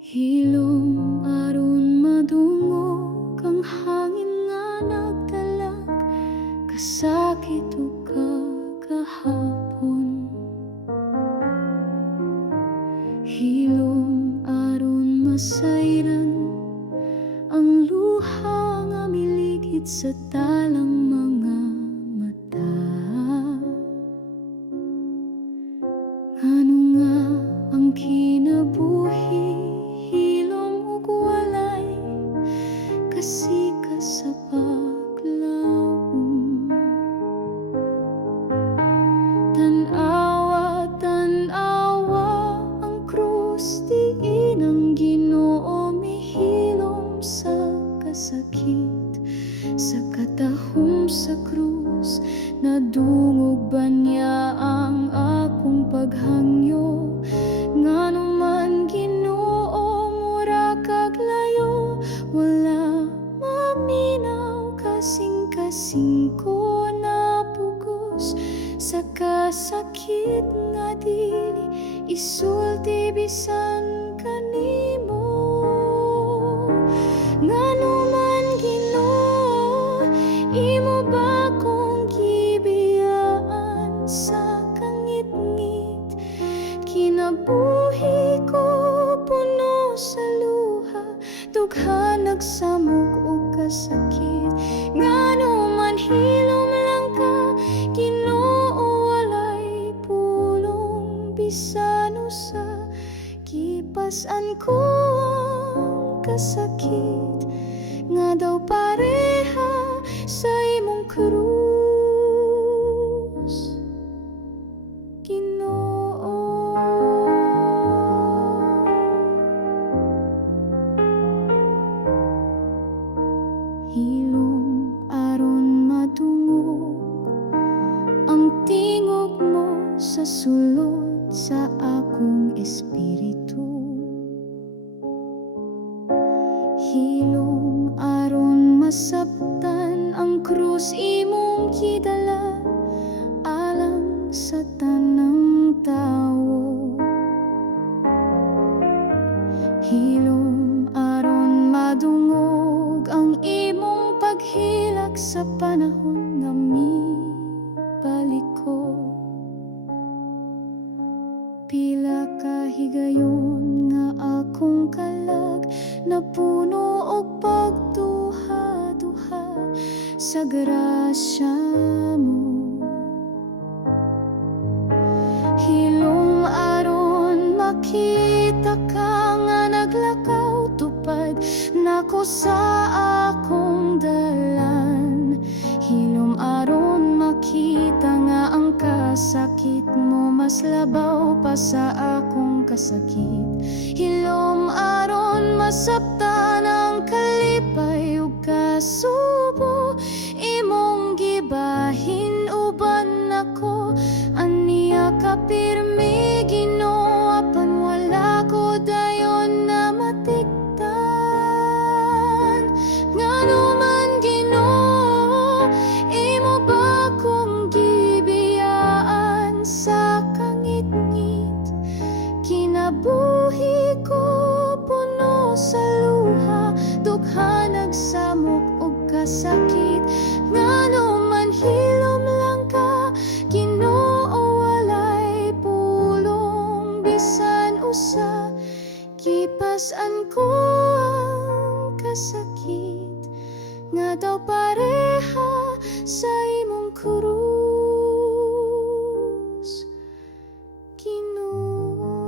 Hilom aron madungog ang hangin nga nagdalak, kasakit ug kagahapon. Hilom aron masayran ang luha nga miligid sa talang mga mata. Ngano nga ang kinabuhi, hilom ug walay kasika sa paglaom. Tan-awa, tan-awa ang krus, diin ang Ginoo mihilom sa kasakit. Sa katahom sa krus, nadungog ba niya ang akong paghangyo? Ngano man Ginoo, mura kag layo, wala maminaw kasing-kasing ko napugos sa kasakit nga dili isulti bisan kanimo. Ngano man Ginoo, imo ba kong gibiyaan sa kangit-ngit? Kinabuhi ko puno sa luha, dugha nagsamok og kasakit. Ngano man hilom lang ka, Ginoo, walay pulong bisan usa. Kipas-an ko ang kasakit, nga daw pareha sa imong krus, Ginoo. Hilom aron madungog ang tingog mo sa sulod sa akong espiritu. Hilom aron masabtan ang krus imong gidala alang sa tanang tawo. Hilom aron madungog ang imong paghilak sa panahon nga mibalik ko. Pila ka higayon nga akong kalag, napuno og pagduha-duha sa grasya mo. Hilom aron makita ka nga naglakaw tupad nako sa akong dalan. Hilom aron makita nga ang kasakit mo mas labaw pa sa akong kasakit. Hilom aron masabtan ang kalipay ug kasubo, imong gibahin uban ako. Aniya ka pirmi Ginoo, apan wala ko dayon na matiktan. Ngano man Ginoo, imo ba kong gibiyaan sa kangit-ngit? Kinabuhi ko puno sa luha, dugha nagsamok og kasakit. Ngano man hilom lang ka, Ginoo, walay pulong bisan usa. Kipas-an ko ang kasakit, nga daw pareha sa imong krus, Ginoo.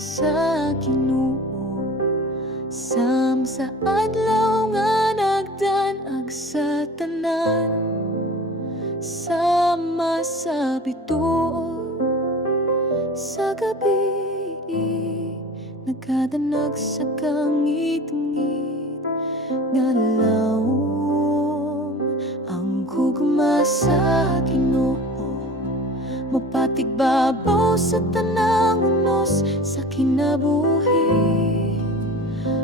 Sa Ginoo, sam sa adlaw nga nagdanag sa tanan, sama sa bituon. Sa gabi nagkadanag sa kangit-ngit nga lawom ang gugma sa Ginoo. Mapatigbabaw sa tanang unos sa kinabuhi.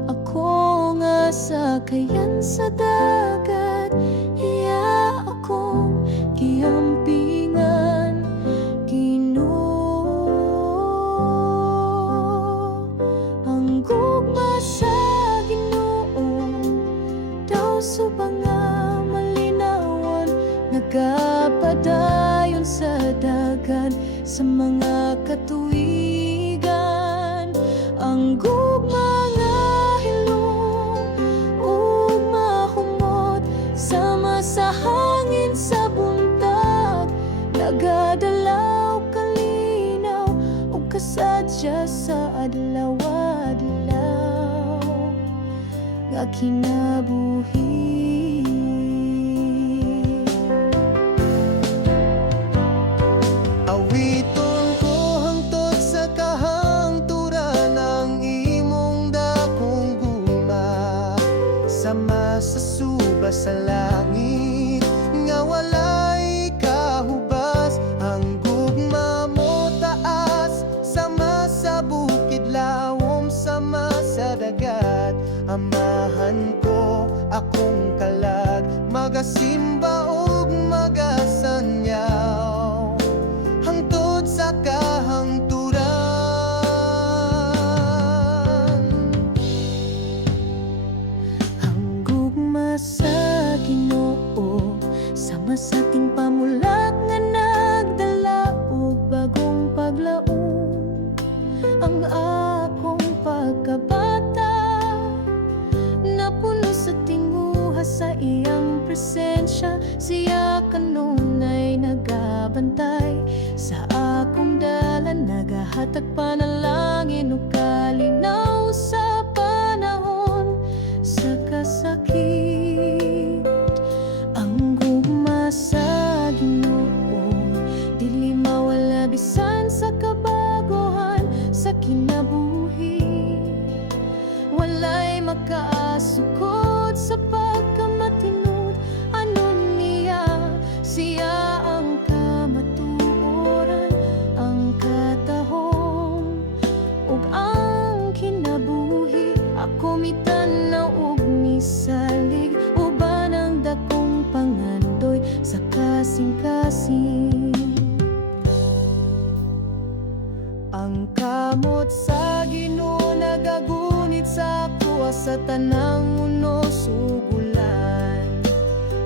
Ako nga sakayan sa dagat, iya akong giampingan, Ginoo. Ang gugma sa Ginoo daw subang nga malinawon, nagapadayon sa dagan sa mga katuigan. Ang gugma nga hilom ug mahumot, sama sa hangin sa buntag, nagadalaw kalinaw ug kasadya sa adlaw-adlaw nga kinabuhi. Awiton ko hangtod sa kahangturan ang imong dakong gugma, sama sa suba sa langit nga walay kahubas. Ang gugma mo taas, sama sa bukid lawom, sama sa dagat. Amahan ko akong kalag, magasimba ug magasanyaw hangtod sa kahangturan. Ang gugma sa Ginoo, sama sa ating pamulat nga nagdala og bagong paglaom. Ang akong pagkabata napuno sa tinguha sa iyang presensya. Siya kanunay nagabantay sa akong dalan, nagahatag panalangin ug kalinaw sa panahon sa kasakit. Ang gugma sa Ginoo dili mawala bisan sa kabaguhan sa kinabuhi. Walay makaasukod sa pagkamatinud, anon niya siya ang kamatuoran, ang katahom ug ang kinabuhi. Ako mitanaw ug misalig, uban ang dakong pangandoy sa kasing-kasing. Ang kamot sa Ginoo nagagunit sa kuha sa tanang unos ug ulan.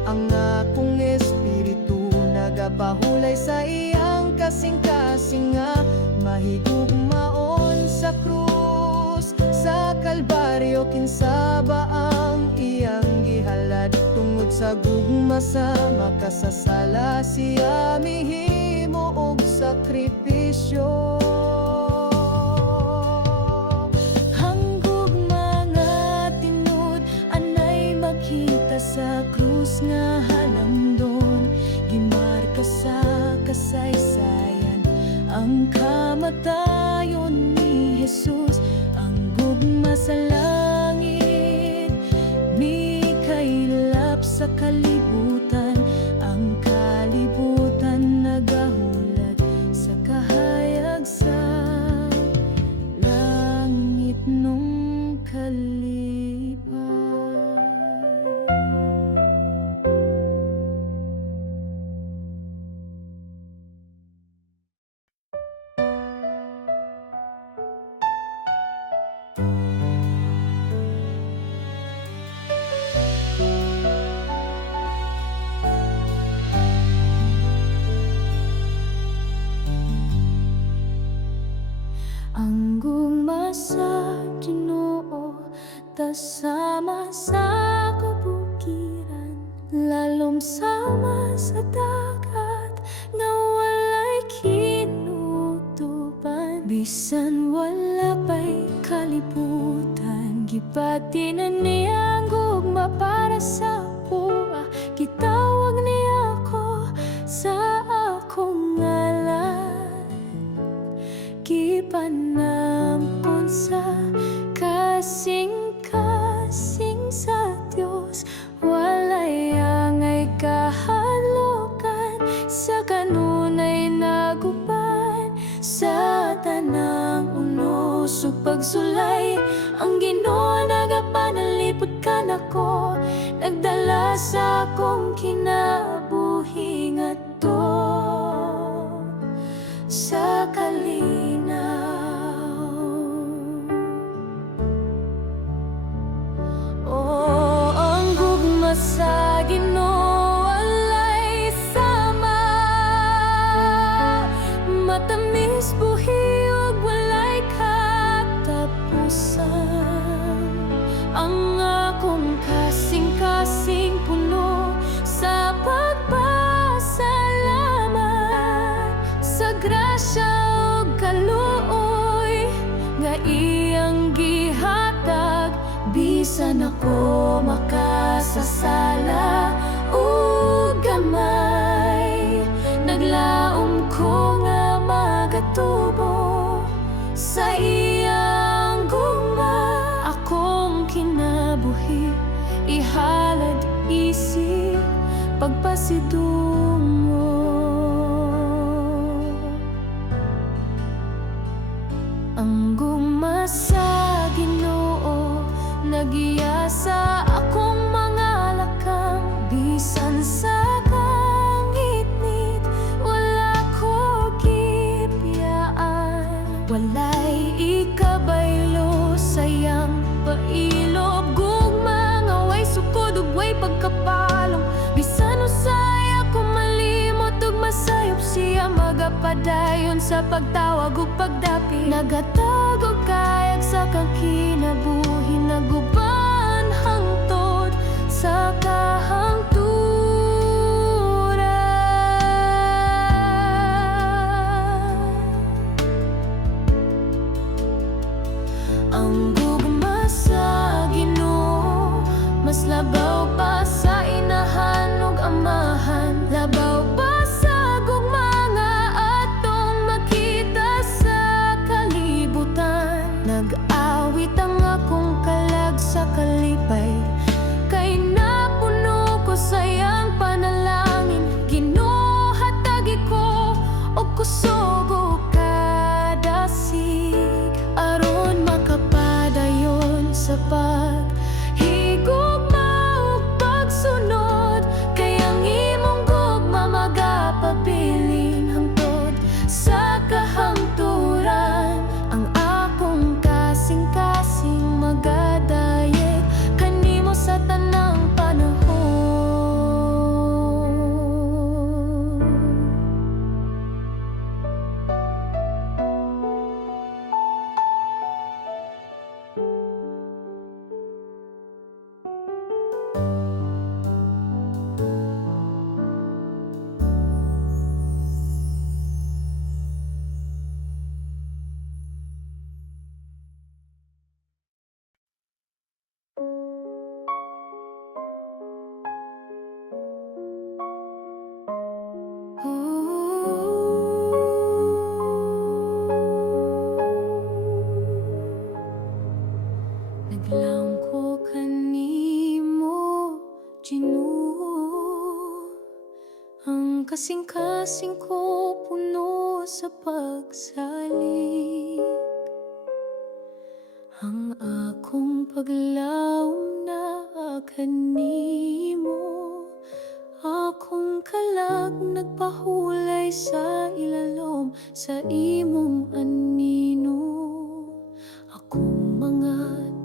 Ang akong espiritu nagapahulay sa iyang kasing-kasing nga mahigugmaon sa krus. Sa Kalbaryo kinsaba ang iyang gihalad, tungod sa gugma sa makasasala siya mihimo og sakripisyo. Sa krus nga halangdon, gimarka sa kasaysayan ang kamatayon ni Jesus. Ang gugma sa langit, mikailap sa kalibutan, ang kalibutan nagahulat sa kahayag sa langit nung kalipan. Ang gugma sa Ginoo tasama sa kabukiran, lalom sama sa dagat nga walay kinutuban. Bisan wala pa'y kalibutan, gipati na niyang gugma para sa buwa. gitawag niya ako sa akong ngalan. Gipanampun sa kasing-kasing sa Dios, walay angay kahadlokan, sa kanunay naguban sa tanang unos ug pagsulay. Ang Ginoo nagapanalipod ka nako, nagdala sa akong kinabuhi ngadto sa kalinaw. Oh, ang gugma sa Ginoo walay sama, matamis buhi ug walay katapusan. Ang akong kasing-kasing puno sa pagpasalamat sa grasya ug kaluoy nga iyang gihatag, bisan ako makasasala ug gamay. Naglaom ko nga magatubo sa iyang gugma, akong kinabuhi ihalad isip pagpasidungo. Ang gugma sa Ginoo nagiya sa akong mga lakang, bisan sa kangitnit wala ko gipiyaan. Walay ikabaylo sayang pailob, gugma nga way sukod ug way pagkapalong. Bisan usay ako malimot ug masayop, siya magapadayon sa pagtawag ug pagdapi. Nagatag og kayag sa kang kinabuhi, naguban hangtod sa kahangturan. Ang gugma sa Ginoo mas labaw pa sa inahan ug amahan, labaw pa sa gugma nga atong makita sa kalibutan. Nag-awit ang akong kalag sa kalipay, kay napuno ko sayang panalangin. Ginoo hatagi ko og kusog ug kadasig, aron makapadayon sa paghigugma ug pagsunod. Kay ang imong gugma magapabilin hangtod sa kahangturan. Ang akong kasing-kasing magadayeg kanimo sa tanang panahon. Naglaom ko kanimo, Ginoo, ang kasing-kasing ko puno sa pagsalik. Ang akong paglaom na kanimo, akong kalag nagpahulay sa ilalom sa imong anino. Akong mga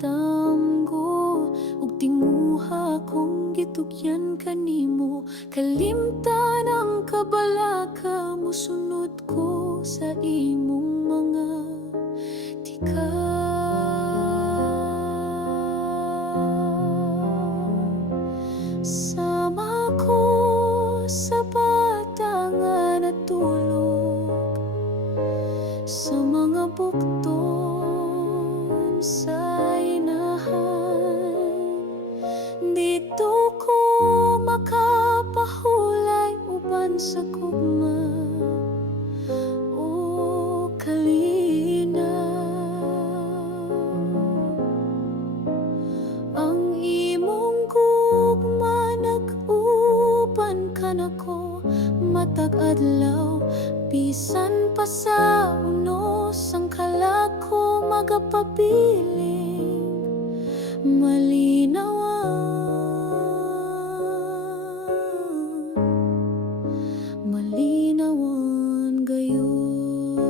damgo ug tinguha kong gitugyan kanimo, kalimtan ang kabalaka, musunod ko sa imong mga tikas. Sama ko sa batangan at tulog, sa mga bukton sa inahan. Dito ko maka ka nako matag adlaw, bisan pa sa unos ang kalako magapabiling malinawan gayon.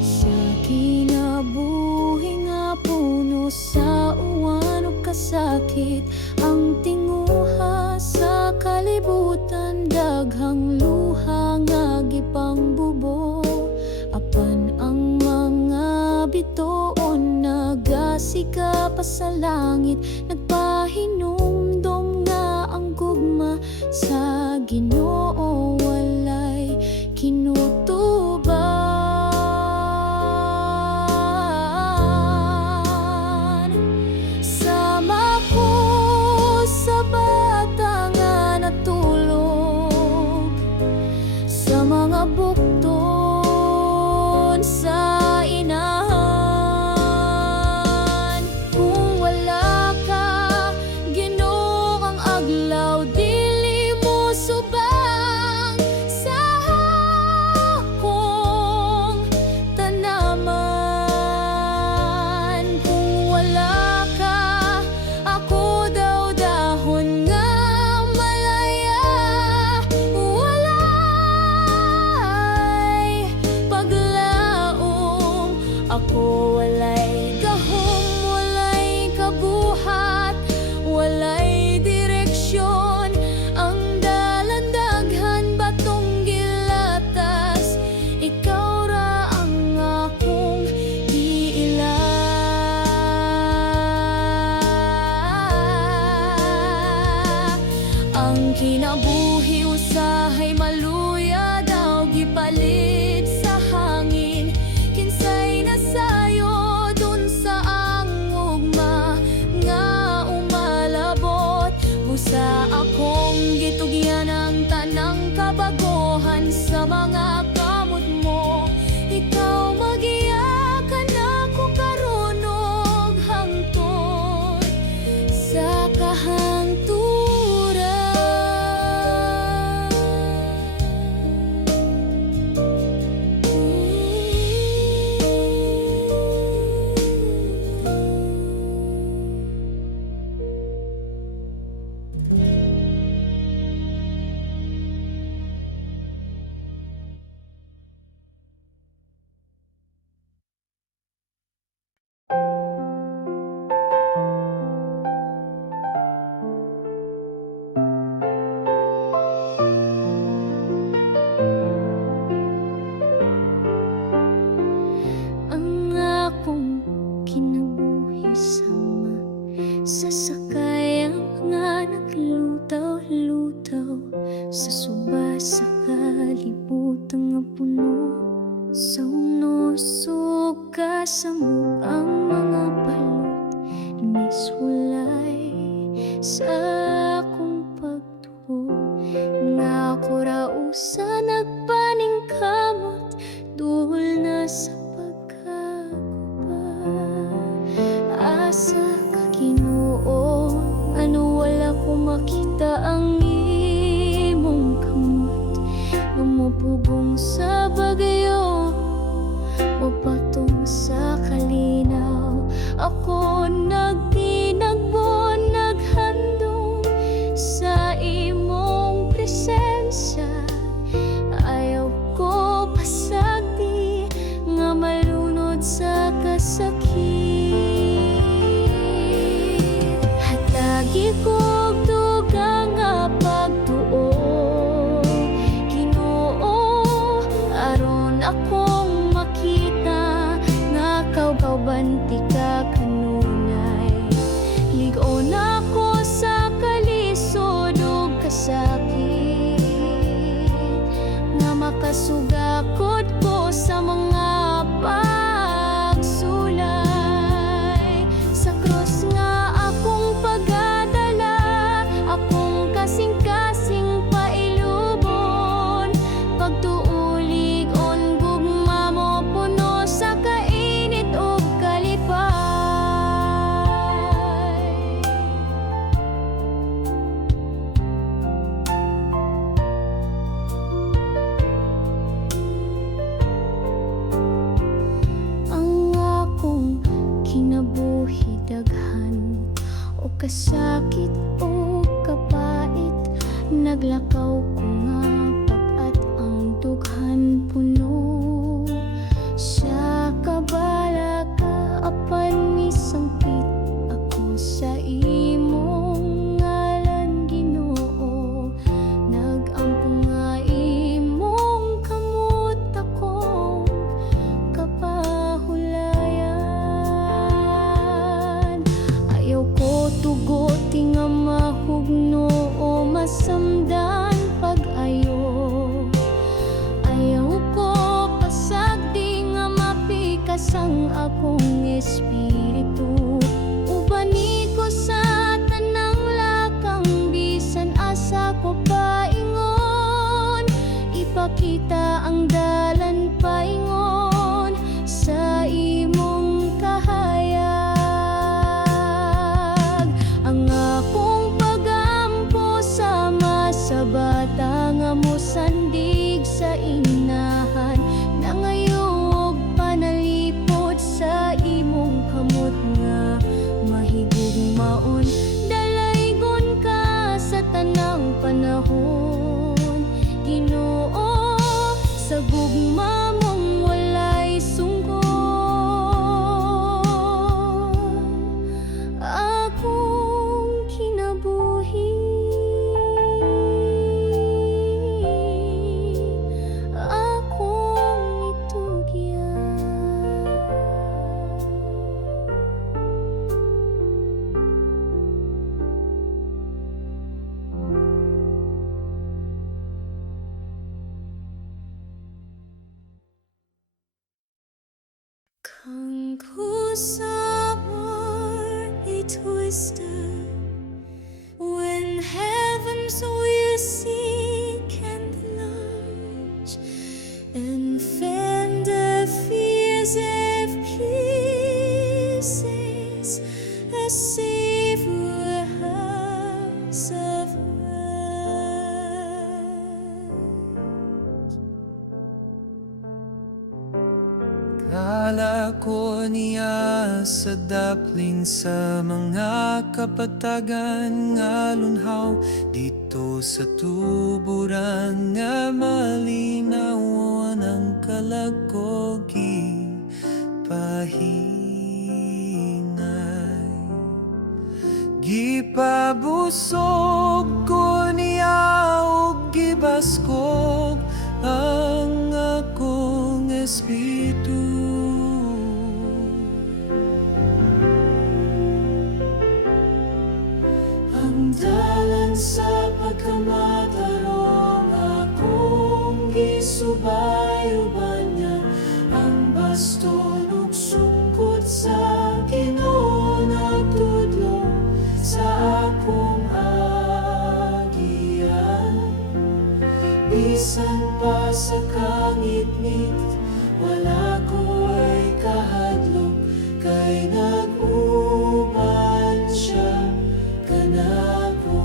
Sa kinabuhi nga puno sa uwan ug kasakit, ang tinguha sa kalibutan daghang luha nga gipangbubo. Apan ang mga bituon nagasiga pa sa langit, nagpahinumdom nga ang gugma sa Ginoo walay kinutuban. Sama ko sa bata nga natulog sa mga bukton sa inahan. Kung wala ka, Ginoo, ang aglaw dili mo subang sa akong tanaman. Kung wala ka, ako daw dahon nga malaya, walay paglaom. Ako walay gahom, walay kabuhat, walay direksyon. Ang dalandaghan batong gilatas, ikaw ra ang akong iila. Ang kinabuhi usahay maluya daw gipalit sa hangin. Kinsay nasayo dun sa ang ugma nga umalabot. Busa akong gitugyan ang tanang kabagohan sa mga kamot mo. Ikaw magiyakan ako karon og hangtod sa ang akong kinabuhi sama sa sakayan nga naglutaw-lutaw sa suba sa kalibutan nga puno sa unos ug kasamok. Ang mga balot niswalay sa akong pagtuo, nga ako ra usa nagpaningkamot duol na sa pagkaguba. Asa ka Ginoo, o kasakit o kapait, naglakaw ko nga pag-at ang dughan puno. Sa kabala ka apan misangpit ako sa imong ngalan, Ginoo. Nagampo nga imong kamot akong kapahulayan. Ayaw ko tugoti nga mahugno o masamdan pag-ayo. Ayaw ko pasagdi nga mapikas ang akong espiritu. Ubani ko sa tanang lakang bisan asa ko paingon. Ipakita ang dalan paingon sa imong kahayag. Ang akong pagampo sama sa bata nga mosandig sa inahan. Nangayog panalipod sa imong kamot nga mahigugmaon. Dalaygon ka sa tanang panahon, Ginoo, sa gugma mong walay sungkon. Akong kinabuhi, akong itugyan. Kung kusapar itwisted, when heavens will seek and launch, and fend the fears of pieces, a savior house of rest. Kala ko niya sa dapling sa mga kapatagan nga lunhaw dito sa tuburan nga malinawan ang kalagogi pahingay. Gipabusog ko niya ug gibaskog ang akong espiritu. Ang dalan sa pagkamatarong akong gisubayo-ban niya. Ang baston ug sungkot sa Ginoo nagtudlo sa akong agian. Bisan pa sa kangit-ngit, wala ko ay kahadlok, kay nag-uban siya kanako.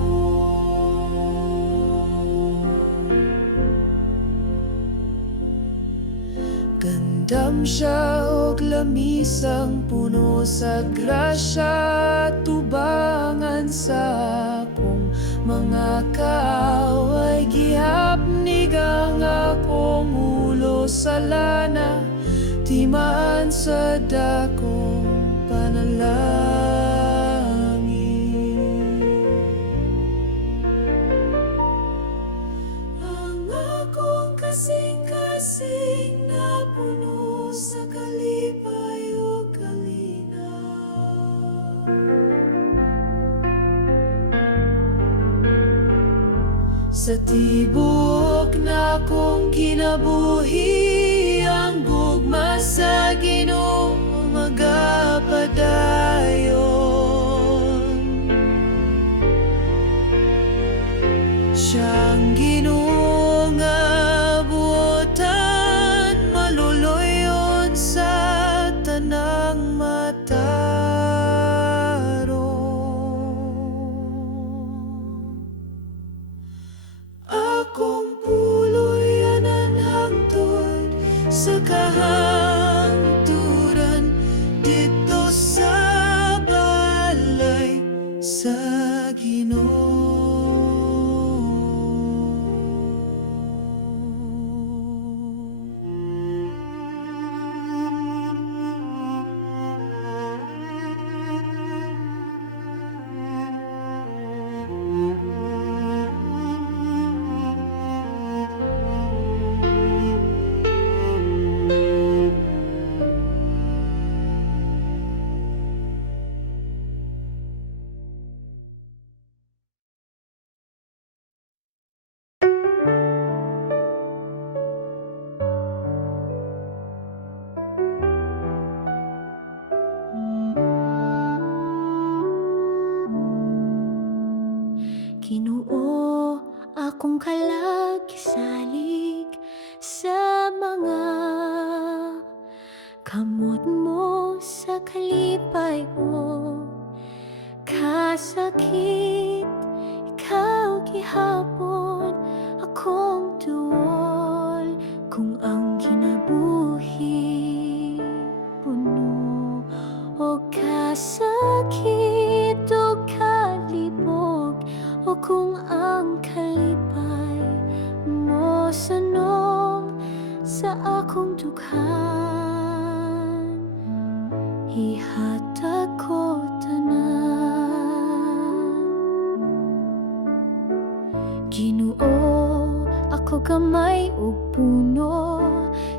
Gandam siya og lamisang puno sa grasya, tubangan sa akong mga kaaway. Gihapnig ang akong ulo sa lana, timaan sa dakong panalangin. Ang akong kasing-kasing na puno sa kalipay ug kalinaw. Sa tibok na kong kinabuhi, ang gugma sa Ginoo magapadayon. Siyang Ginoo nga buotan, maluluyon sa tanang matarong. Akong puloy anan hangtod sa kahangturan dito sa Ginoo, akong kalagsalig sa mga kamot mo sa kalipay o kasakit. Ikaw gihapon akong tuol kung ang kinabuhi puno o kasakit o kalibog, o kung ang kalipay mo sanom sa akong dughan, ihatag ko tanan. Ginoo, ako gamay ug puno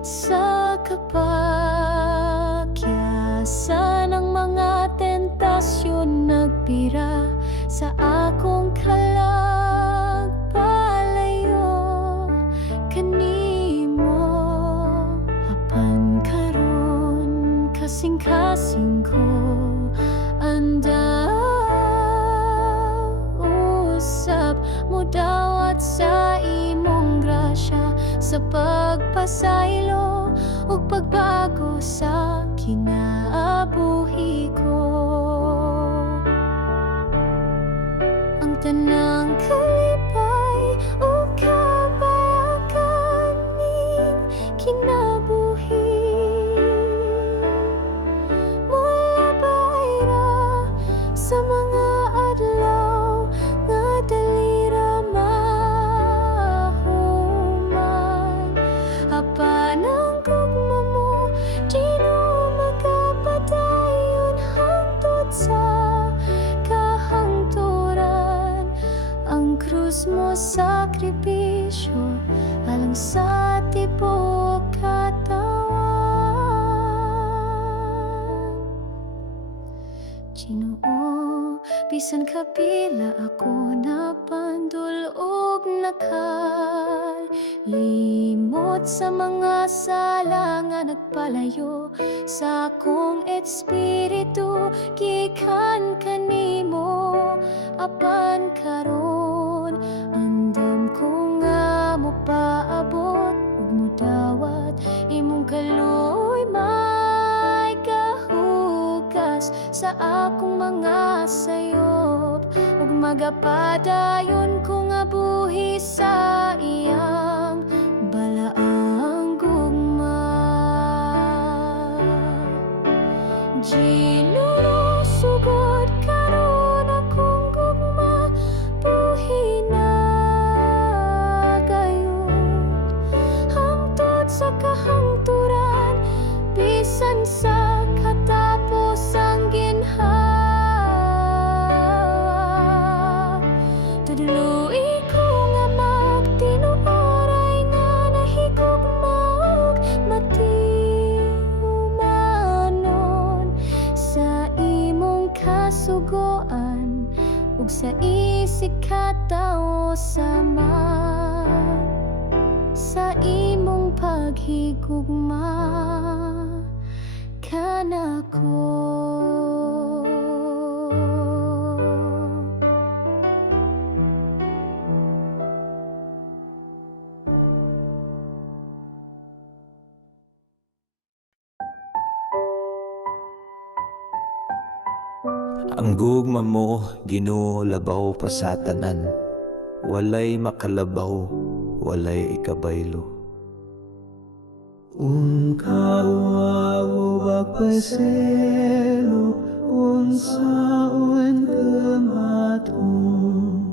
sa kapakyasan ng mga tentasyon nagpira sa akong kalagpalayo kanimo. Apan karon kasing-kasing ko anda usab mo dawat sa imong grasya, sa pagpasaylo ug pagbago sa kinaabuhi ko. Ang tanang kalipay o kabayakan ning kinabuhi mula bayra sa mga adlaw nga dali ra mahuman. Apan ang gugma mo di no makapadayon hangtod sa kahangturan. Ang krus mo sakripisyo alang sa tibuok katawan. Ginoo, bisan kapila ako napandul ug nakalimot sa mga sala nga nagpalayo sa akong espiritu gikan kanimo. Apan karon andam ko nga mo paabot ug modawat imong kaluoy may kahugas sa akong mga sayop, ug magapadayon ko nga buhi sa iyang balaang gugma. Ginoo, sugod karon akong gugma buhi na gayud hangtod sa kahangturan, bisan sa katapos ang ginhawa. Tudluy ko nga magtinuoray nga nahigugma ug matiumanon sa imong kasugoan ug sa isig katawo sama sa imong paghigugma kanako. Ang gugma mo, Ginoo, labaw pa sa tanan. Walay makalabaw, walay ikabaylo. Kawaw pagpaselo unsaon kamaton,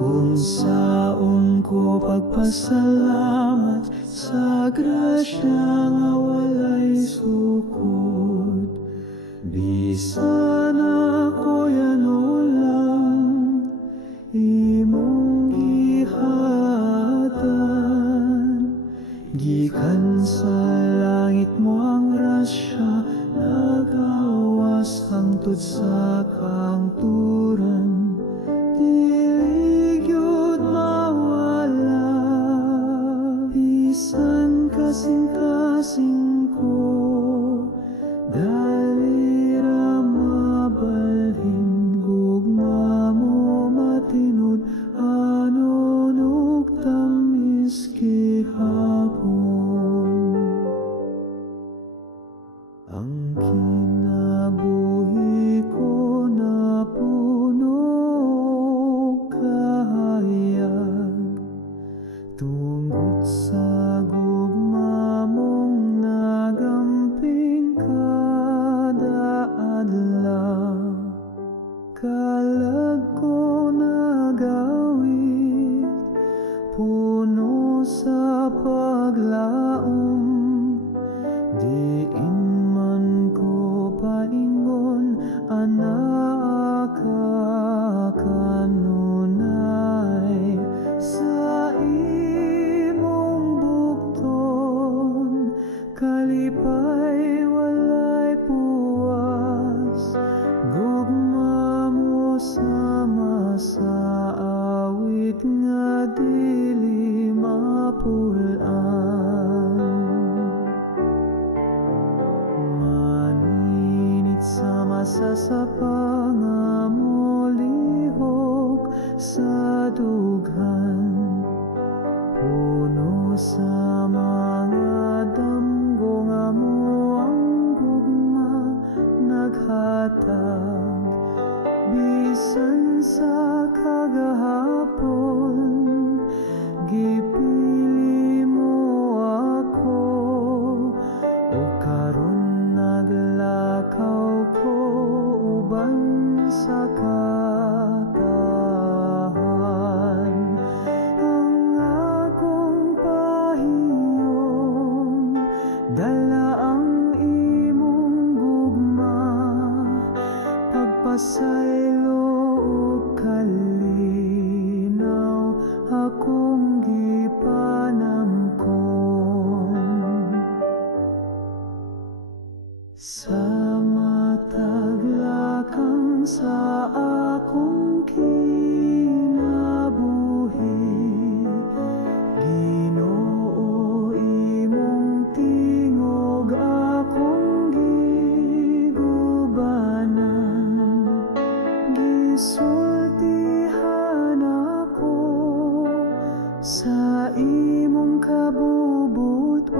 unsaon ko pagpasalamat sa grasya nga walay sukod. Bisan ako yan ulang imong gihatan, gikan sa langit mo ang grasya nagawas hangtod sa kangturan. Dili gyud mawala, bisan kasing-kasing ko dali ra sa pangamolihok sa dughan, puno sa mga damgo nga mo ang gugma naghatag. Bisan sa kagahapon, gipili mo ako, o karon naglakaw ko uban sa katahan. Ang akong pahiyong dala ang imong gugma, pagpasaylo o kalinaw akong gipanamkon. Sa mataglakang sa akong kinabuhi, Ginoo imong tingog akong gigubanan. Gisultihan ako sa imong kabubuton,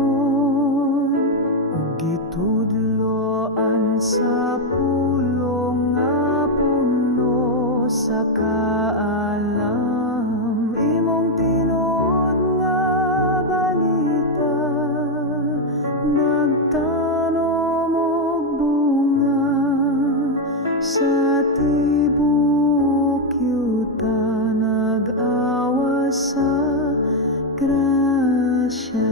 ug gitudloan sa pulong nga puno sa kaalam. Imong tinuod nga balita nagtanom og bunga sa tibuok yuta, nag-awa sa grasya.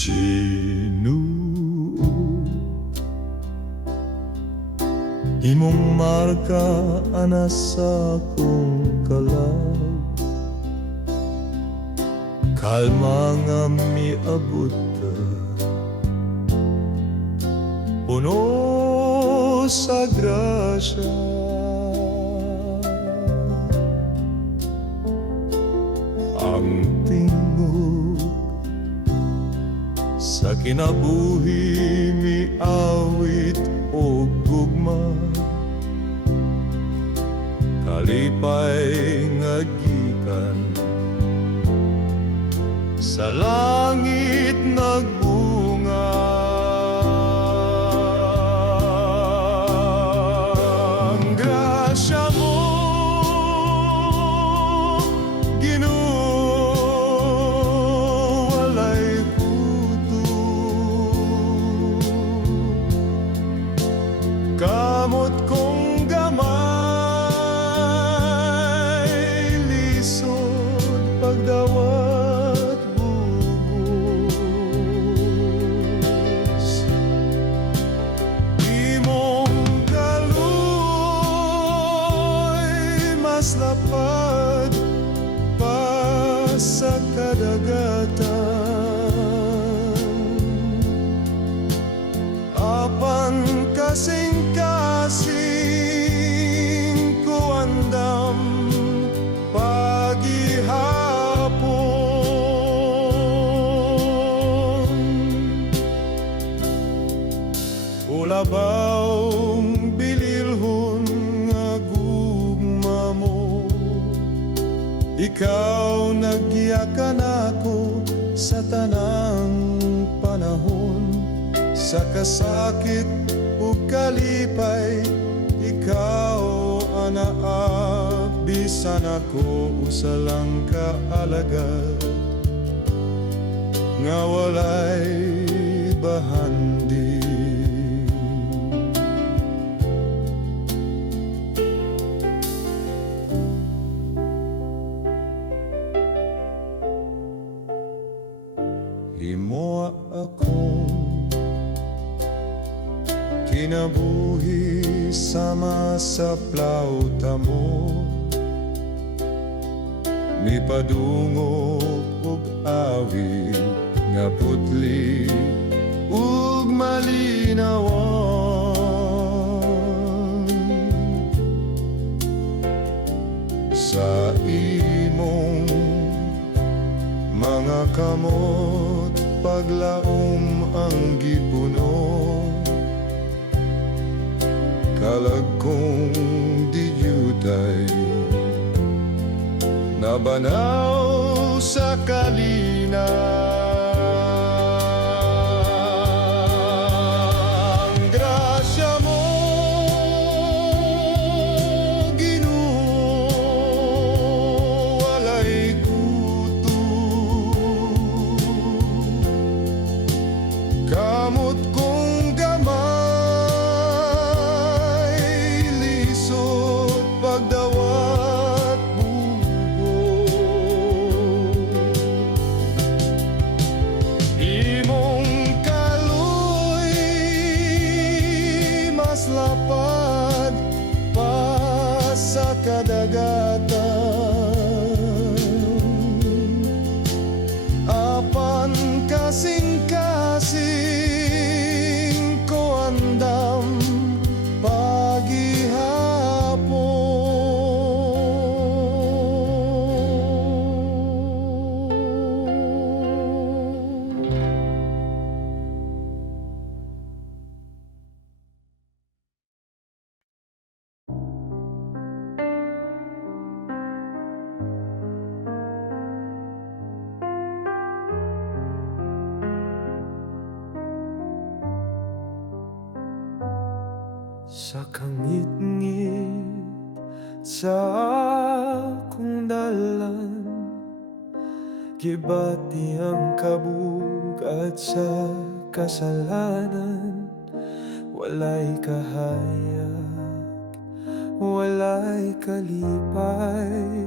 Ginoo, imong marka ana sa akong kalag, kalma nga miabot ka, puno sa grasya. Ang tingog sa kinabuhi miawit o gugma, kalipay nga gikan sa langit nagbunga. Ang grasya mo, kamot kong gamay, lisod pagdawat bugos. Imong galoy mas lapad pa sa kadagatan, apan kasing-kasing ko andam pagihapon. Ulabawng bililhon nga gugma mo, ikaw nagyakan ako sa tanang panahon. Sa kasakit ug kalipay, ikaw anaab, bisan ako usa lang ka alagad nga walay bahandi. kinabuhi sama sa plauta mo, mipadungog ug awit nga putli ug malinawan. Sa imong mga kamot paglaom ang gipuno, kalag kong diyutay nabanaw sa kalina. Ang grasya mo, Ginoo, walay kuto. Kamot kong gamay, lisod pagdawat bugo. Imong kaloy mas lapad pa sa kadagatan, apan kasing-kasing ko andam paghihapon. Sa kangit-ngit sa akong dalan, gibati ang kabugat sa kasalanan. Walay kahayag, walay kalipay,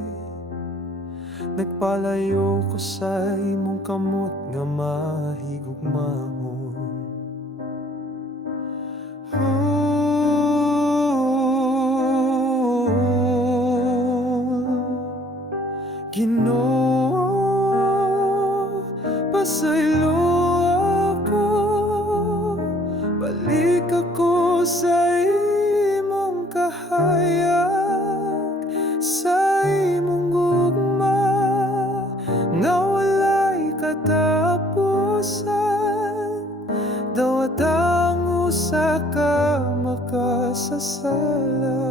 nagpalayo ko sa imong kamot nga mahigugmahon. Ginoo, pasaylo ako, balik ako sa imong kahayag, sa imong gugma nga walay katapusan. Dawat ang usa ka makasasala.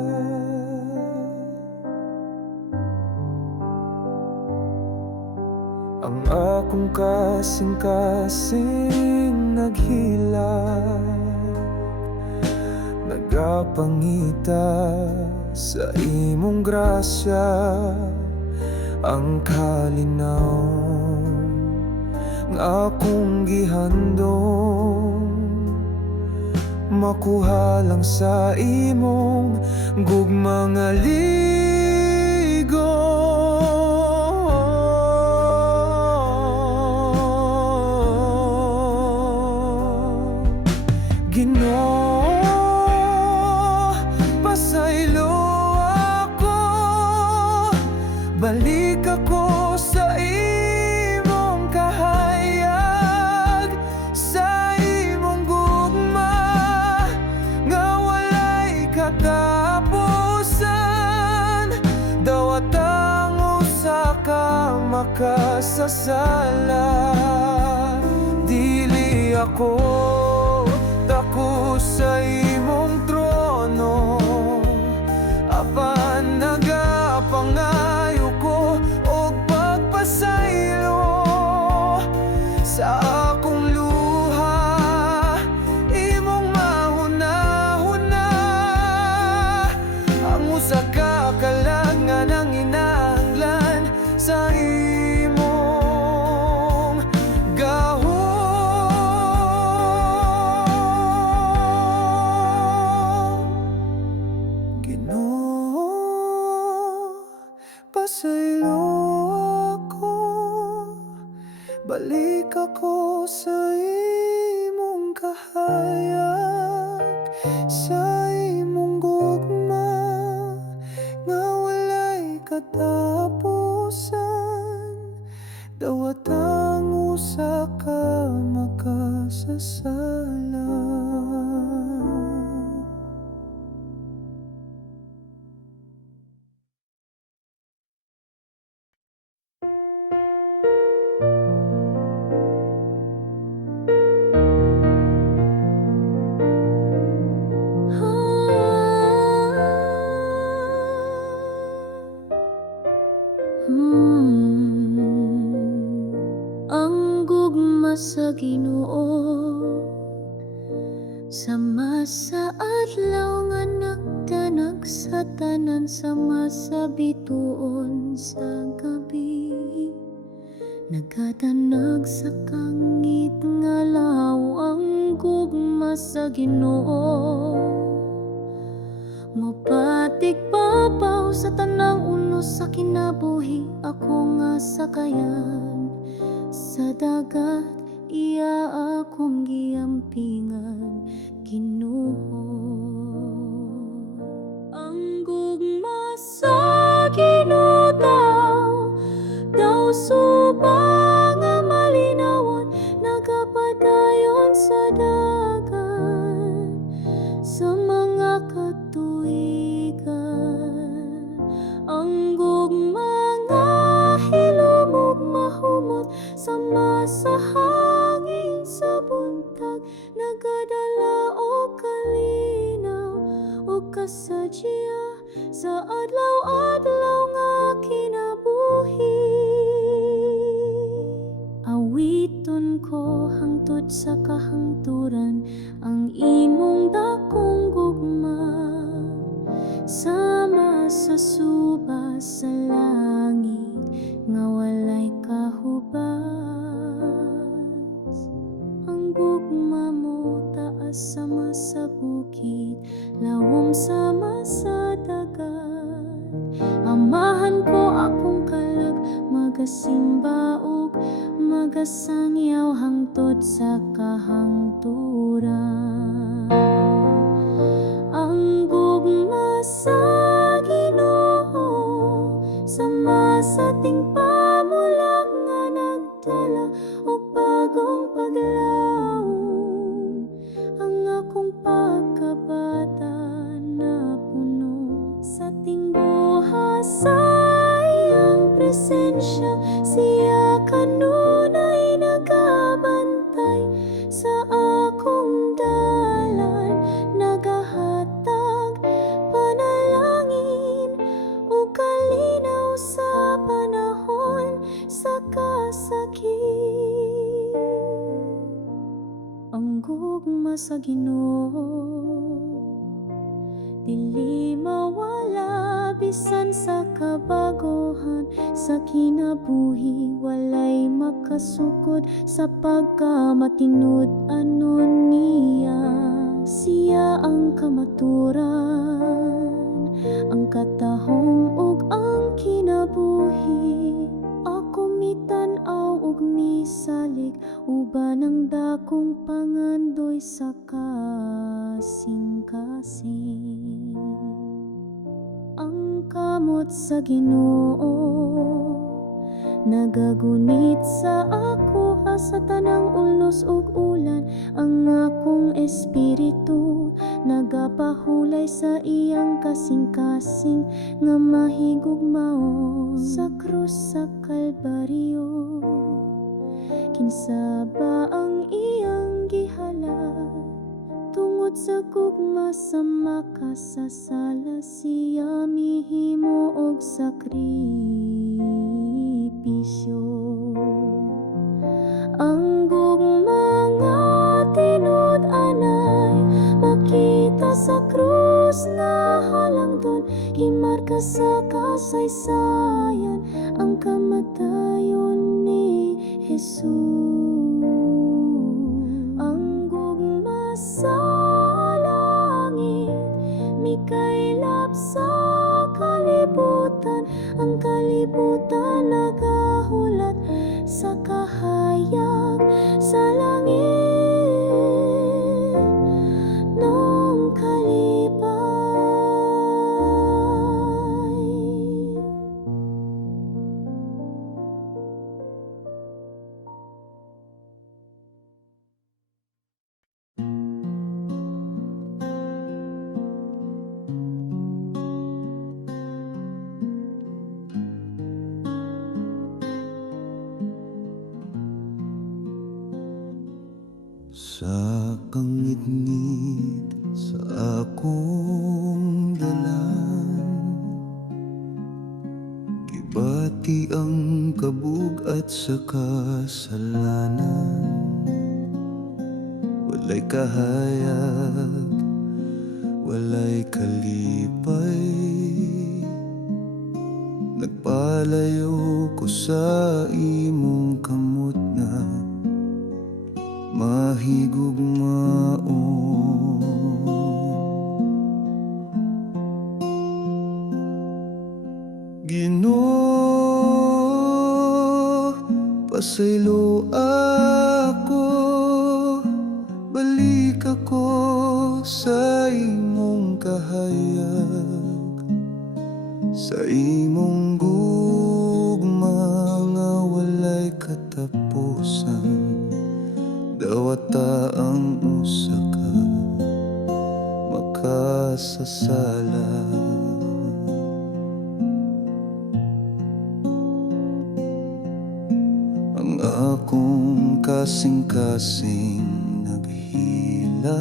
Ang akong kasing-kasing naghilag, nagapangita sa imong grasya. Ang kalinaw nga akong gihandong, makuha lang sa imong gugma nga ligo. Ginoo, pasaylo ako, balik ako sa imong kahayag, sa imong gugma nga walay katapusan. Dawat ang usa ka makasasala. Dili ako dako sa imong trono, apan nagapangayo ko og pagpasaylo sa akong luha. Imong mahuna-huna ang usa ka kalangan ang inahanglan sa imong gahom. sa sala. Ang gugma sa Ginoo sama sa adlaw nga nagtanag sa tanan, sama sa bituon sa gabi. Nagatanag sa kangit nga lahaw ang gugma sa Ginoo. Mapatik papaw sa tanang unos sa kinabuhi, ako nga sakayan sa dagat, iya akong giampingan, Ginoo. Ang gugma sa Ginoo daw subang nga malinawon, nagapadayon sa dagat sa mga katuigan. Ang gugma nga hilumog mahumot, sama sa hangin sa buntag, nagadala o kalinaw o kasadya sa adlaw-adlaw nga kinabuhi. Awiton ko hangtod sa kahangturan ang imong dakong gugma, sama sa suba sa langit nga walay kahubas. Ang gugma mo taas sama sa bukid, lawom sama sa dagat. Amahan ko akong kalag, magasimba ug magasangyaw hangtod sa kahangturan. Ang gugma sa Ginoo sama sa ting pamulag nga nagdala og bagong paglaom. Ang akong pagkabata na puno sa ting buhas sa iyang presensya, siya kanunay nagabantay sa akong dalan, nagahatag panalangin o kalinaw sa panahon sa kasakit. Ang gugma sa Ginoo dili mawala bisan sa kabaguhan sa kinabuhi, walay makasukod sa pagkamatinud anon niya. Siya ang kamaturan, ang katahom ug ang kinabuhi. Ako mitan-aw ug misalig, uban ang dakong pangandoy sa kasing-kasing. Ang kamot sa Ginoo nagagunit sa ako sa tanang ulos ug ulan. Ang akong espiritu nagapahulay sa iyang kasing-kasing nga mahigugmao sa krus sa Kalbaryo. Kinsa ba ang iyang gihalad? Tungod sa gugma sa makasasala, siya mihimo og sakripisyo. Ang gugma nga tinud-anay makita sa krus nga halangdon, gimarka sa kasaysayan ang kamatayon ni Jesus. Ang gugma sa langit mikaylap sa kalibutan, ang kalibutan nagahulat sa kahayag sa langit nung kalipay. Sa kangit-ngit sa akong dalan, gibati ang kabug at sa kasalanan. Walay kahayag, walay kalipay, nagpalayo ko sa imong kamot nga mahigugmaon. Ginoo, pasaylo ako, balik ako sa imong kahayag, sa imong gugma nga walay katapusan. Dawata ang usa ka makasasala. Ang akong kasing-kasing naghilak,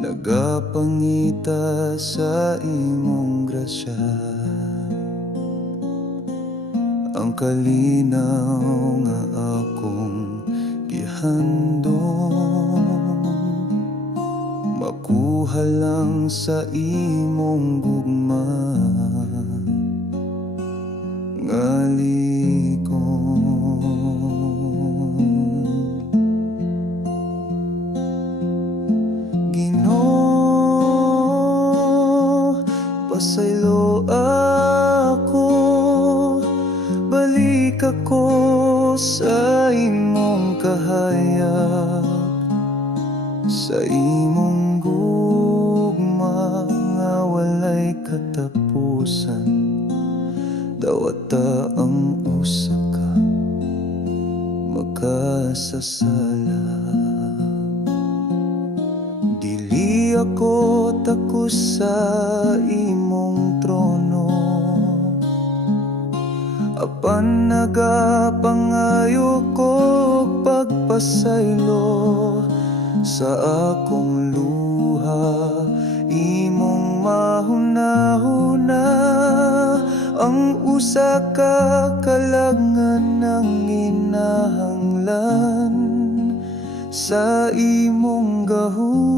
nagapangita sa imong grasya. Ang kalinaw nga akong gihandom, makuha lang sa imong gugma nga ligon. Ginoo, pasaylo ako, balik ako sa imong kahayag, sa imong gugma nga walay katapusan. Dawata ang usa ka makasasala. Dili ako takos sa imong trono, apan nagapangayo ko pagpasaylo sa akong luha. Imong mahuna-huna ang usa ka kalangan ng inahanglan sa imong gahum.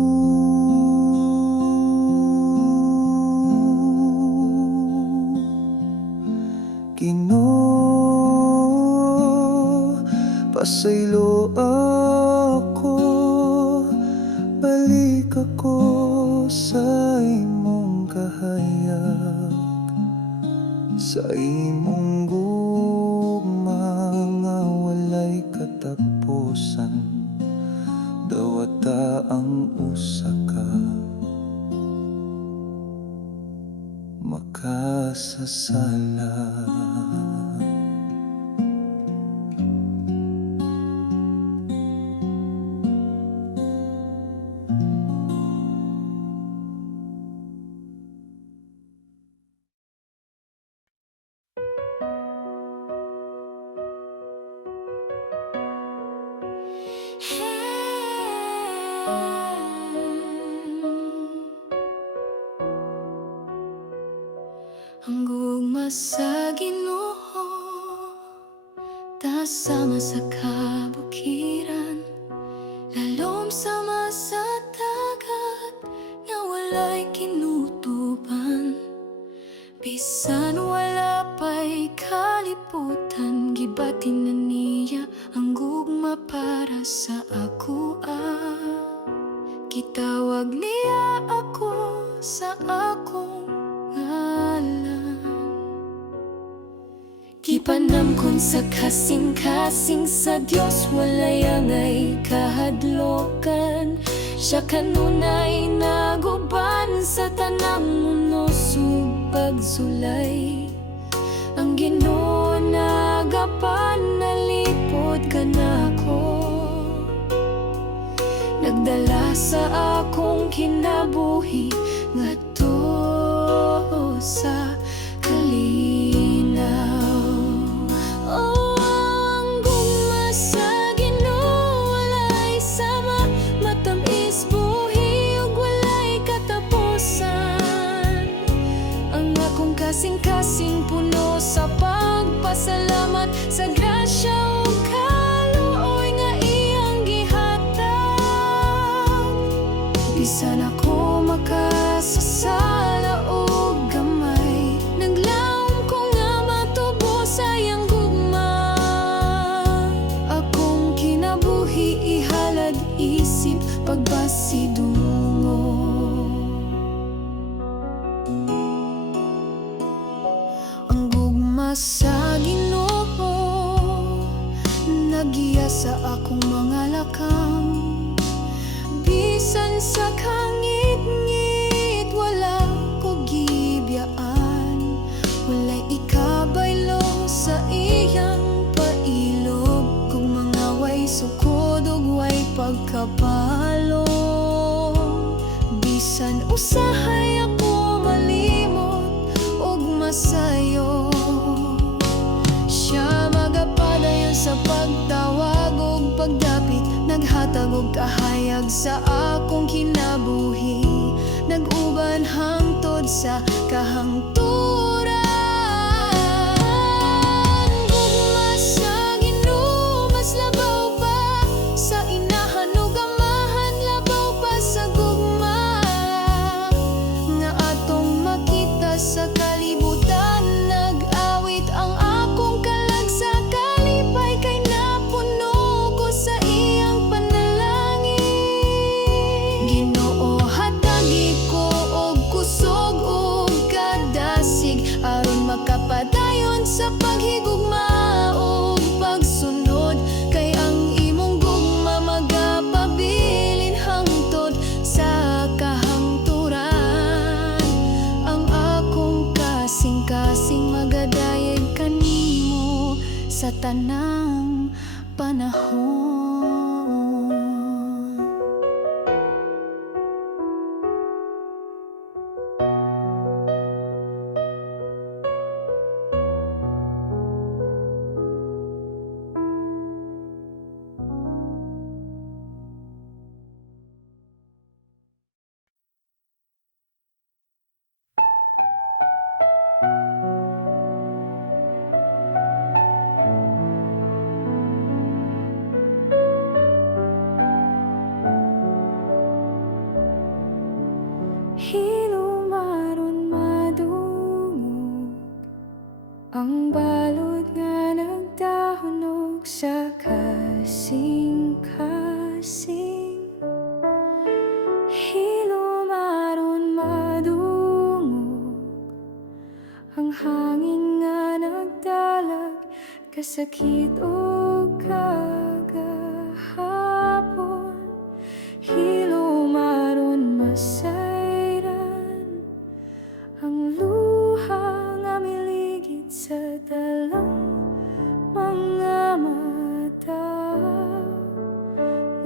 Ginoo, pasaylo ako, balik ako sa imong kahayag, sa imong gugma nga walay katapusan. Dawata ang usa ka makasasala. Ang gugma sa Ginoo, tasama sa kabukiran, lalom sama sa dagat nga walay kinutuban. Bisan wala pa'y kalibutan, gibatin na niya ang gugma para sa ako. Gitawag niya ako sa akong ngalan. Gipanamkon sa kasing-kasing sa Dios, walay angay kahadlokan. Siya kanunay naguban sa tanang mundo sug pagsulay. Ang Ginoo nagapan nalipod kanako, nagdala sa akong kinabuhi ngadto sa kalinaw. Oh, ang gugma sa Ginoo pag-isip, pagbasidungo. Ang gugma sa Ginoo nagiya sa akong mga lakang, bisan sa kangit-ngit wala ko gibiyaan, walay ikabaylo sa iyang pailog, kung mga way sukod ug way pagkapalo. Bisan usahay ako malimot ug masayo, siya magapadayon sa pagtawag ug pagdapit, naghatag og kahayag sa akong kinabuhi, nag-uban hangtod sa kahangturan. Gugma sa Ginoo mas labaw pa sa inahan ug amahan, labaw pa sa gugma nga atong makita sa kalibutan. Nag-awit ang akong kalag sa kalipay, kay napuno ko sa iyang panalangin. Ginoo, hatagi ko og kusog ug kadasig, aron makapadayon sa paghigugma ug pagsunod, kay ang imong gugma magapabilin hangtod sa kahangturan. Ang akong kasing-kasing magadayeg kanimo sa tanang panahon. Hilumaron madungog ang balod nga nagdahunog sa kasing-kasing. Hilumaron madungog ang hangin nga nagdalag, kasakit o kagahapon. Hilumaron masayran ang luha nga miligid sa dalang mga mata.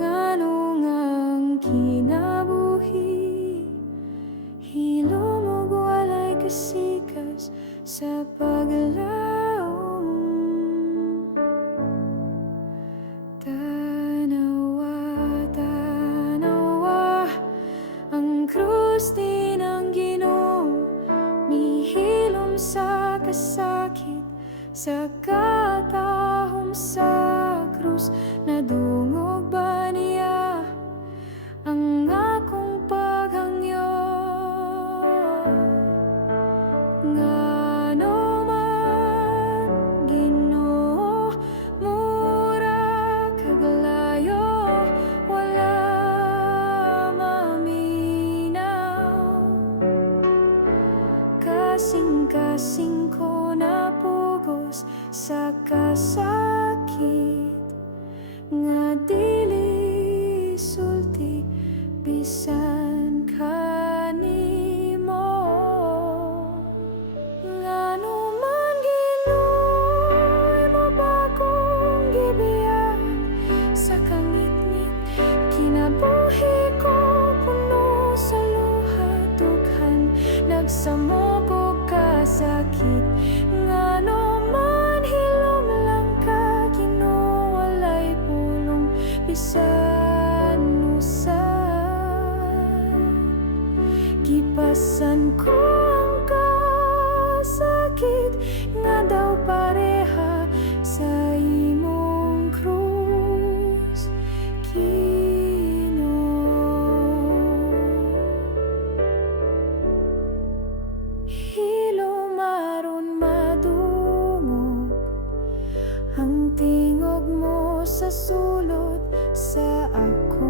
Nganong ang kinabuhi hilom ug walay kasikas sa paglaom. Tanawa, tanawa, ang krus din ang Ginoo, mihilom sa kasakit, sa katahom sa krus. Nadungog ba niya ang akong paghangyo? Ngano man Ginoo, mura kaglayo, wala maminaw. Kasing-kasing ko napugos sa kasakit, nga dili sulti bisan kanimo. Ngano man Ginoo, imo ba kong gibiyan sa kangit-ngit, kinabuhi ko puno sa luha, dughan nagsamok og kasakit. Ngano man hilom lang ka Ginoo, walay pulong bisan usan. Gipasan ko ang kasakit, nga daw pareha sa imong krus, Ginoo. Hilumaron madungog ang tingog mo sa sulod sa ako.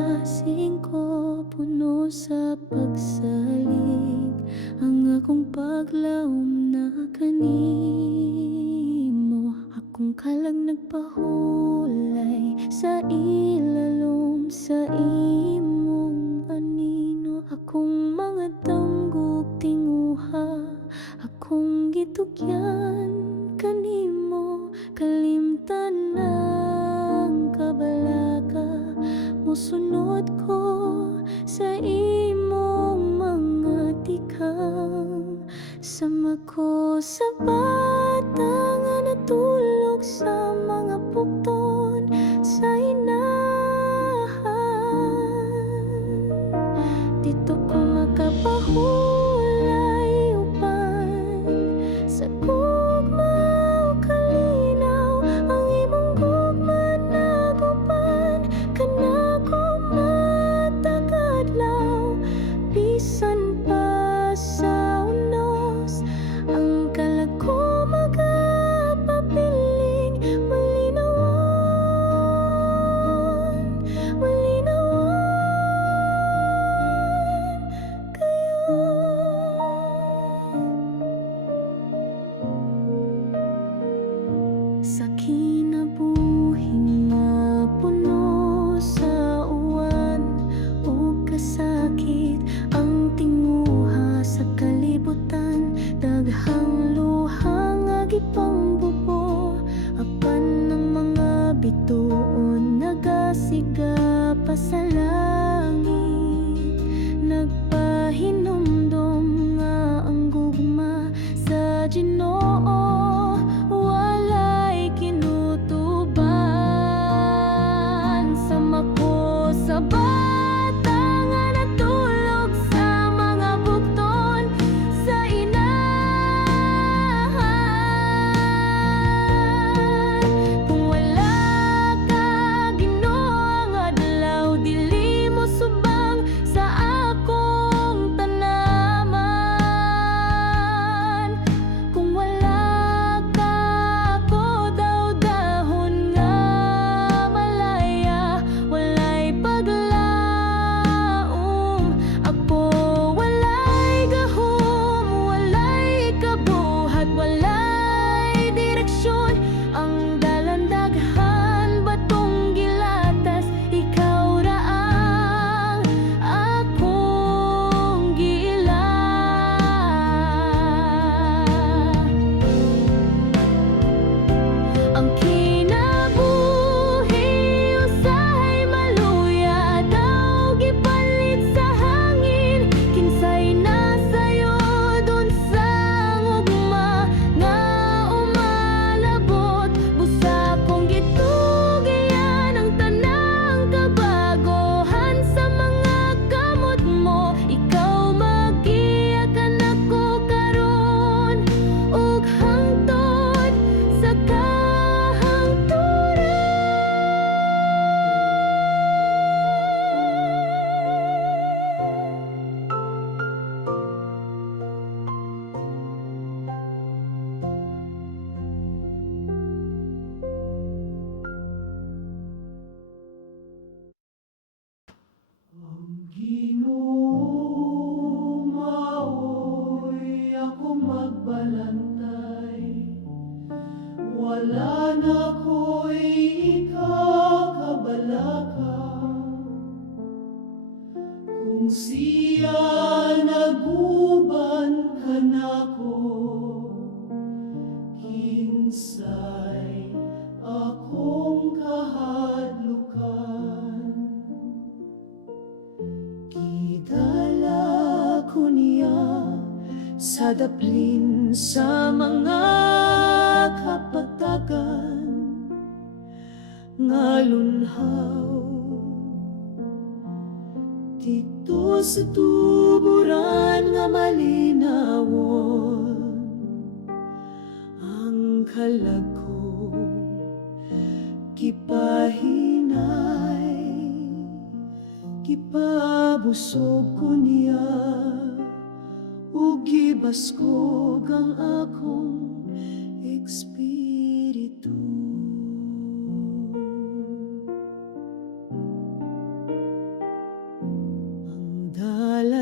kasing ko puno sa pagsalig ang akong paglaom na kanimo. Akong kalag nagpahulay sa ilalom sa imong anino. Akong mga danggog tinguha, akong gitugyan kanimo. Kalimtan ng kabalaka, musunod ko sa imong mga tikang. Sama ko sa bata nga natulog sa mga bukton sa inahan. Dito ko makapahulay uban sa gugma o kalinaw. Ang imong gugma naguban kanako matag-adlaw. Bisan pa sa unos ang kalag ko magapapiling. Malinawan, malinawan kayo. Sa kinabuhing nga puno sa uwan o kasakit, ang tinguha sa kalibutan. Daghang luha nga gipangbubo, apan ng mga bituon nagasiga pa sa langit. Nagpahinumdum nga ang gugma sa Ginoo walay kinutuban. Sama ko sa bata nga natulog sa mga bukton sa inahan. Kung wala ka Ginoo nga adlaw, dili mo subang sa akong tanaman. Kung wala ka ako daw dahon nga malaya, walay paglaom. Ako walay gahom, walay kabuhat, walay direksyon. Ang dalandaghan batong gilatas, ikaw ra ang akong giila. Ang kinabuhi usahay maluya, daw gipalit sa hangin. Kinsay nasayod unsang ugma nga umalabot. Busa kong gitugian ang tanang kabagohan sa mga kamot mo. Ikaw magiyakan ako karon ug hangtod sa kahangturan. Ginoo, maoy ako magbalantay. Wala na ko'y ikakabalaka. Kung siya naguban ka nako, kinsay akong kahadlukan. Gidala ko niya sa daplin sa mga kapatagan nga lunhaw. Dito sa tuburan nga malinawon, ang kalag ko kipahinay, kipabusog ko niya, ug gibaskog ang akong espiritu. 'Espiritu.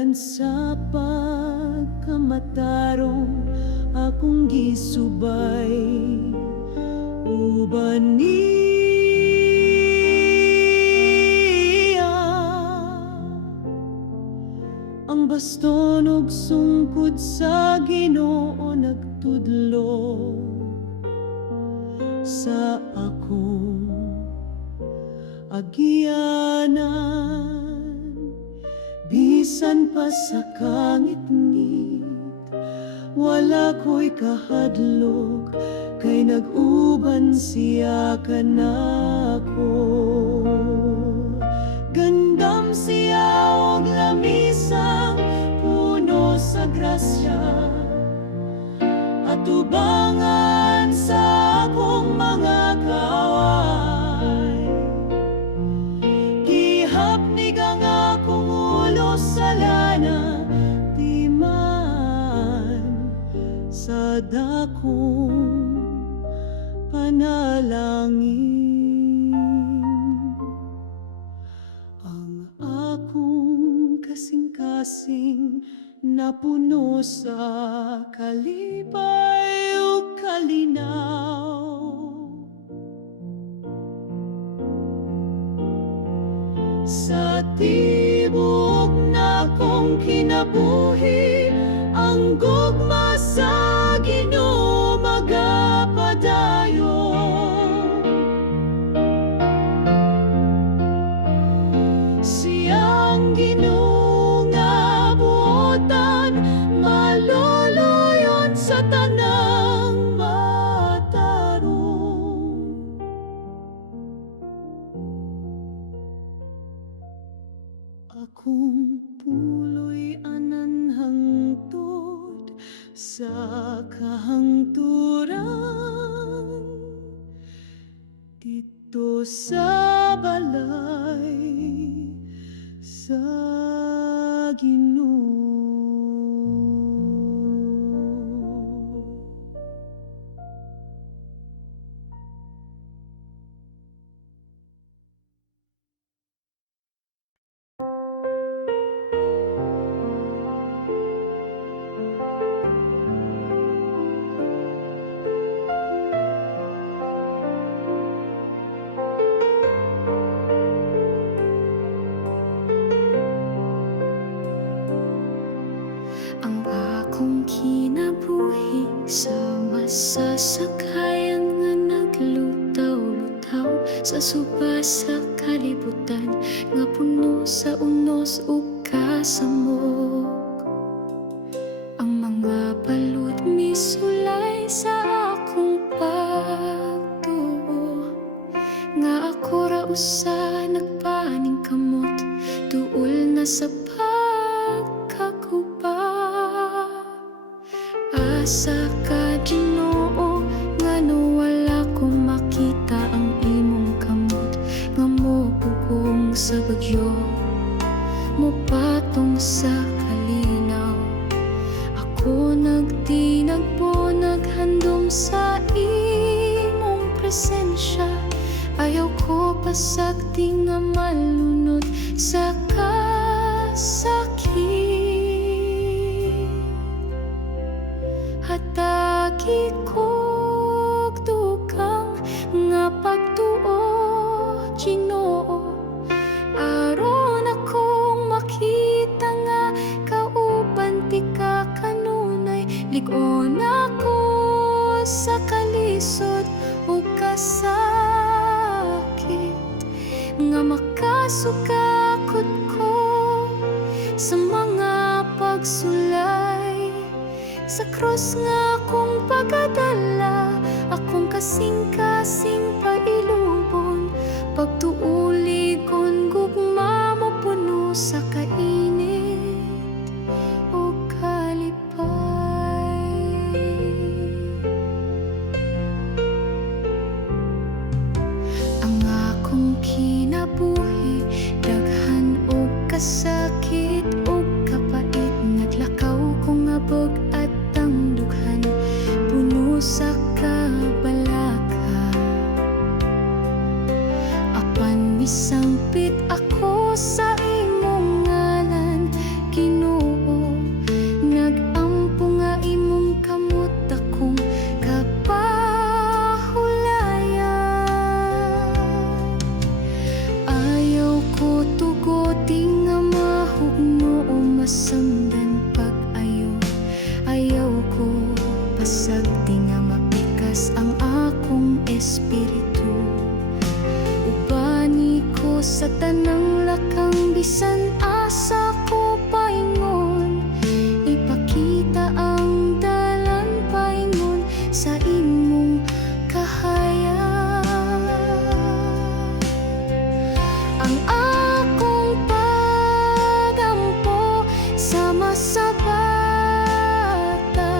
Dalan sa pagkamatarong akong gisubay uban niya. Ang baston ug sungkod sa Ginoo nagtudlo sa akong agyanan. Bisan pa sa kangit-ngit, wala ko'y kahadlok, kay nag-uban siya kanako. Gandam siya og lamisang puno sa grasya, at tubangan sa akong mga kaaway. Gihapnig ang akong ulo sa lana, di man sa dakong panalangin. Ang akong kasing-kasing napuno sa kalipay o kalinaw. Sa tibok na kong kinabuhi, ang gugma sa Ginoo magapadayon. Siyang Ginoo nga buotan, maluluyon sa tanang matarong. Akong puloy anan hangtod sa kahangturan, dito sa balay sa Ginoo. Ang akong kinabuhi sa masasakayan nga naglutaw-lutaw sa suba sa kalibutan nga puno sa unos ug kasamok. Ang mga balud misulay sa akong pagtuo, nga ako ra usa nagpaning kamot duol na sa pagkaguba. Asa ka Ginoo nga wala ko makita ang imong kamot, nga mobugong sa bagyo, mopatong sa kalinaw. Ako nagtinagpo, naghandom sa imong presensya. Ayaw ko pasagdi nga malunod sa kasakit. Hatagi ko'g dugang nga pagtuo, Ginoo, aron akong makita nga kauban ti ka kanunay. Lig-on ako sa kalisod ug kasakit, nga makasugakot ko sa mga pagsulay. Sa krus nga akong pagdadala, akong kasing-kasing pailubon, pagtuuligon gugma mo puno sa kainit o kalipay. Ang akong kinabuhi, daghan o kasakit o kapait, naglakaw kong abog at tangdughan, puno sa kabalaka. Apan misangpit ako sa imong ngalan, Ginoo. mo sa tanang lakang bisan asa ko paingon, ipakita ang dalan paingon sa imong kahayag. Ang akong pagampo sama sa bata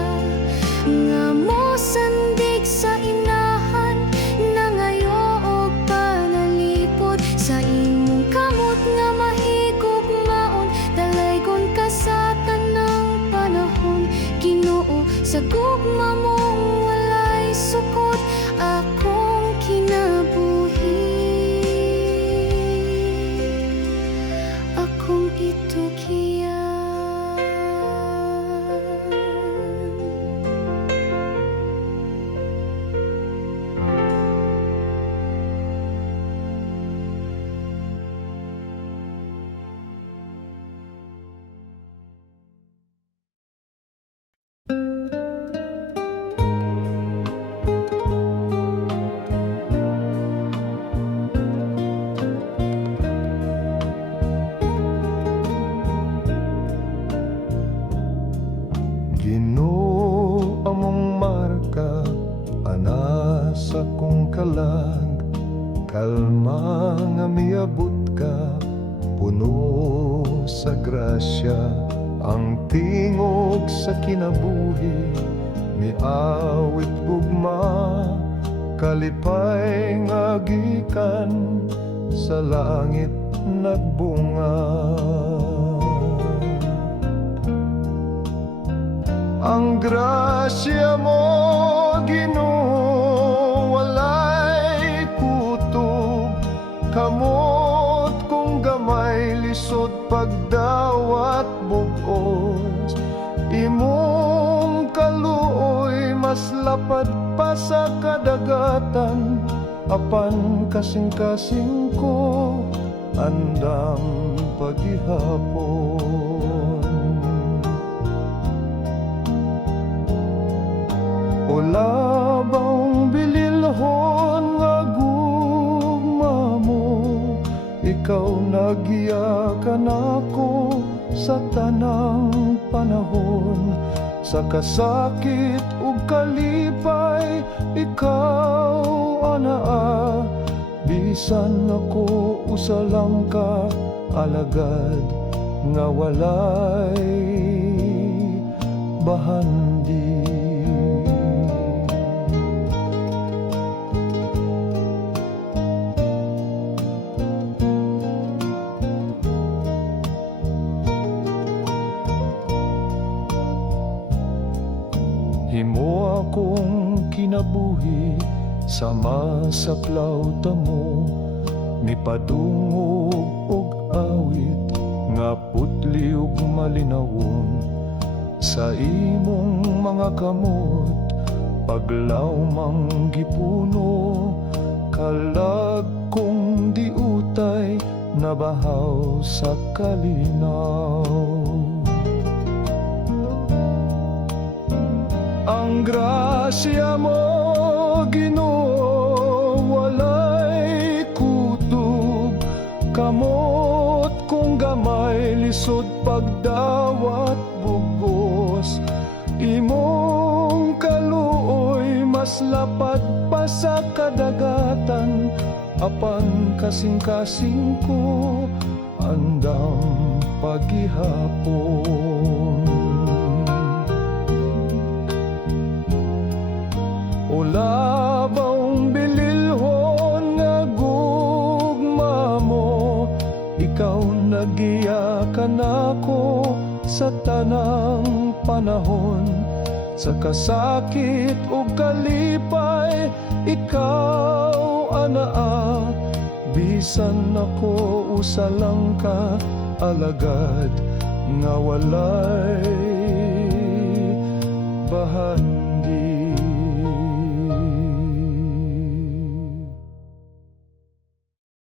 nga mo sandig sa inahan na ngayo og panalipod sa imong kamot nga mahigugmaon, dalaygon ka sa tanang panahon. Ginoo, sa gugma mong walay sukot akong kinabuhi, akong itugyan. Ginoo among marka ana sa kong kalag, kalma nga miabot ka, puno sa grasya. Ang tingog sa kinabuhi miawit gugma, kalipay nga gikan sa langit nagbunga. Ang grasya mo, Ginoo, walay kutob, kamot kung gamay lisod pagdawat bugos. Imong kaluoy mas lapad pa sa kadagatan, apan kasing-kasing ko andam paghihapon. O labang bililhon nga gugma mo, ikaw nagiyakan ako sa tanang panahon. Sa kasakit ug kalipay, ikaw anaa, bisan ako usalang ka alagad nga walay bahandi. Himo akong kinabuhi sa masaklaw tamo, mipadungog og awit nga putli ug malinawon. Sa imong mga kamot paglawmang gipuno, kalag kong diutay nabahaw sa kalinaw. Ang grasya mo, Ginoo, walay kutob, kamot kung gamay lisod pagdawat bugos. Imong kaluoy mas lapad pa sa kadagatan, apan kasing-kasing ko andam paghihapon. O labang bililhon nga gugma mo, ikaw nagiyakan ako sa tanang panahon. Sa kasakit ug kalipay, ikaw anaa, bisan ako usalang ka alagad nga walay